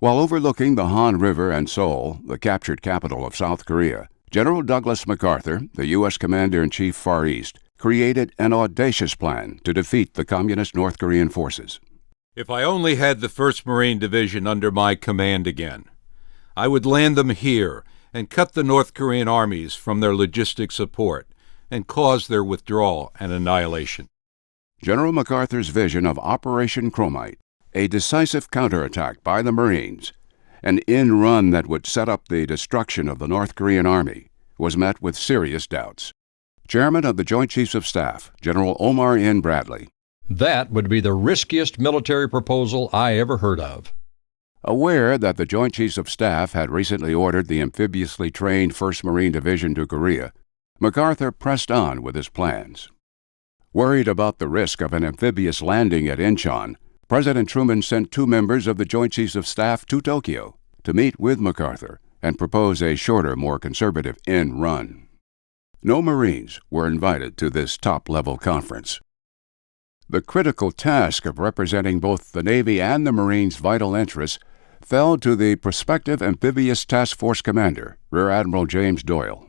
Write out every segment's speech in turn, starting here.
While overlooking the Han River and Seoul, the captured capital of South Korea, General Douglas MacArthur, the U.S. Commander-in-Chief Far East, created an audacious plan to defeat the Communist North Korean forces. If I only had the 1st Marine Division under my command again, I would land them here and cut the North Korean armies from their logistic support and cause their withdrawal and annihilation. General MacArthur's vision of Operation Chromite, a decisive counterattack by the Marines, an in-run that would set up the destruction of the North Korean Army, was met with serious doubts. Chairman of the Joint Chiefs of Staff, General Omar N. Bradley. That would be the riskiest military proposal I ever heard of. Aware that the Joint Chiefs of Staff had recently ordered the amphibiously trained 1st Marine Division to Korea, MacArthur pressed on with his plans. Worried about the risk of an amphibious landing at Inchon, President Truman sent 2 members of the Joint Chiefs of Staff to Tokyo to meet with MacArthur and propose a shorter, more conservative in-run. No Marines were invited to this top-level conference. The critical task of representing both the Navy and the Marines' vital interests fell to the prospective Amphibious Task Force Commander, Rear Admiral James Doyle.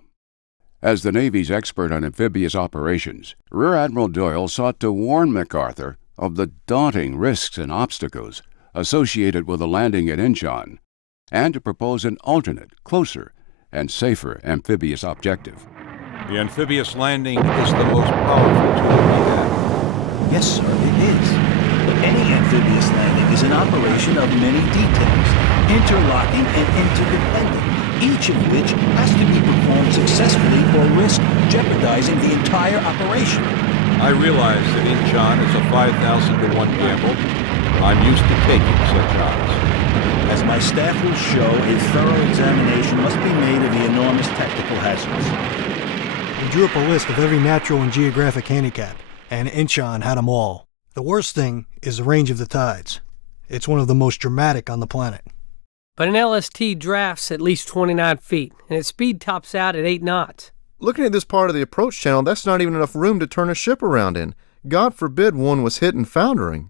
As the Navy's expert on amphibious operations, Rear Admiral Doyle sought to warn MacArthur of the daunting risks and obstacles associated with a landing at Inchon, and to propose an alternate, closer, and safer amphibious objective. The amphibious landing is the most powerful tool we have. Yes, sir, it is. But any amphibious landing is an operation of many details, interlocking and interdependent, each of which has to be performed successfully or risk jeopardizing the entire operation. I realize that Inchon is a 5,000 to 1 gamble. I'm used to taking such odds. As my staff will show, a thorough examination must be made of the enormous technical hazards. We drew up a list of every natural and geographic handicap, and Inchon had them all. The worst thing is the range of the tides. It's one of the most dramatic on the planet. But an LST drafts at least 29 feet, and its speed tops out at 8 knots. Looking at this part of the approach channel, that's not even enough room to turn a ship around in. God forbid one was hit and foundering.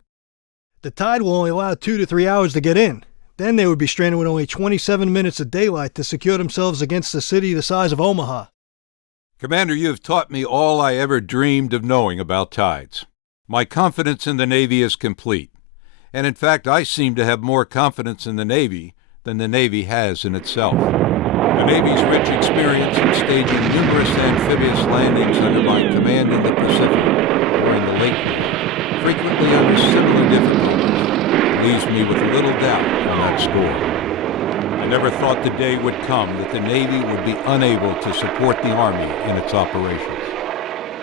The tide will only allow 2 to 3 hours to get in. Then they would be stranded with only 27 minutes of daylight to secure themselves against a city the size of Omaha. Commander, you have taught me all I ever dreamed of knowing about tides. My confidence in the Navy is complete. And in fact, I seem to have more confidence in the Navy than the Navy has in itself. The Navy's rich experience in staging numerous amphibious landings under my command in the Pacific during the late war, frequently under similar difficulties, leaves me with little doubt on that score. I never thought the day would come that the Navy would be unable to support the Army in its operations.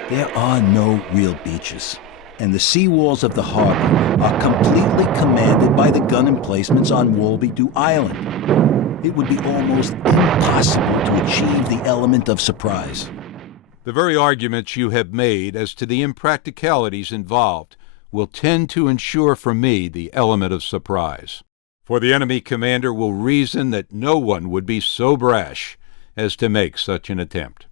There are no real beaches, and the seawalls of the harbor are completely commanded by the gun emplacements on Walby-Doo Island. It would be almost impossible to achieve the element of surprise. The very arguments you have made as to the impracticalities involved will tend to ensure for me the element of surprise. For the enemy commander will reason that no one would be so brash as to make such an attempt.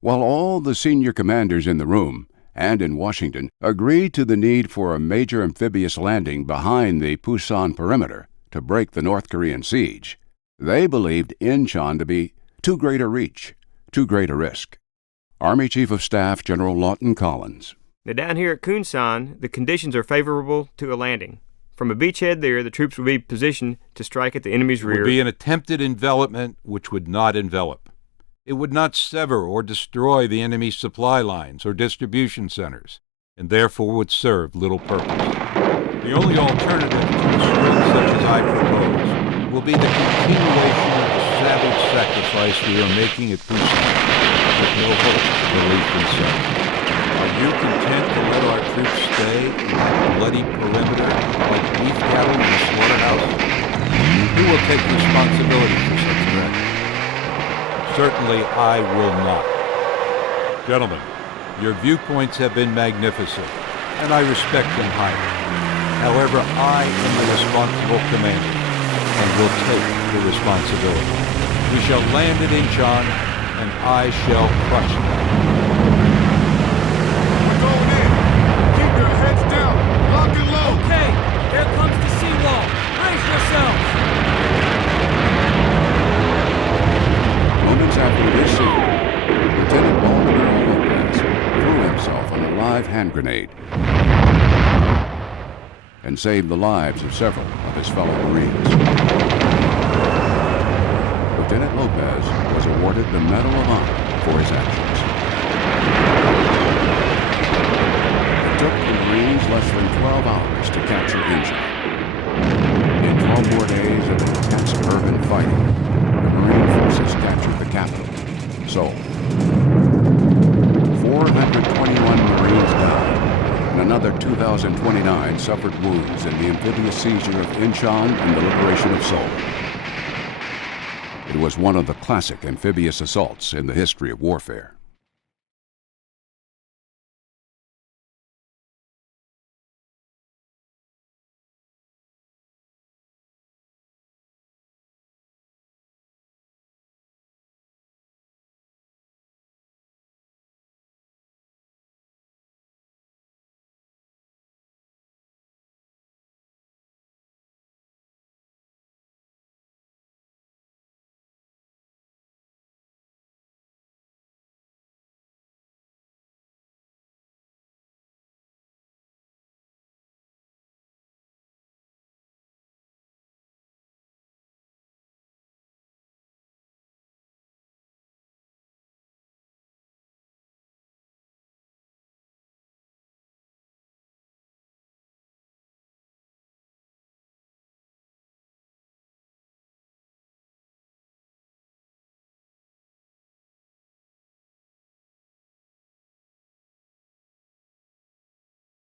While all the senior commanders in the room and in Washington agreed to the need for a major amphibious landing behind the Pusan perimeter to break the North Korean siege, they believed Inchon to be too great a reach, too great a risk. Army Chief of Staff General Lawton Collins. Now down here at Kunsan, the conditions are favorable to a landing. From a beachhead there, the troops would be positioned to strike at the enemy's rear. It would be an attempted envelopment which would not envelop. It would not sever or destroy the enemy's supply lines or distribution centers, and therefore would serve little purpose. The only alternative to a strength such as I propose will be the continuation of the savage sacrifice we are making at Pusan, with no hope of relief in sight. Are you content to let our troops stay in that bloody perimeter like beef cattle in a slaughterhouse? Who will take responsibility for such threats? Certainly I will not. Gentlemen, your viewpoints have been magnificent, and I respect them highly. However, I am the responsible commander, and will take the responsibility. We shall land at Inchon, and I shall crush them. Keep your heads down. Lock and load. Okay, there comes the seawall. Brace yourself. grenade and saved the lives of several of his fellow Marines. Lieutenant Lopez was awarded the Medal of Honor for his actions. It took the Marines less than 12 hours to capture Inchon. In 12 more days of intense urban fighting, the Marine forces captured the capital, Seoul. 421 Marines died, and another 2,029 suffered wounds in the amphibious seizure of Inchon and the liberation of Seoul. It was one of the classic amphibious assaults in the history of warfare.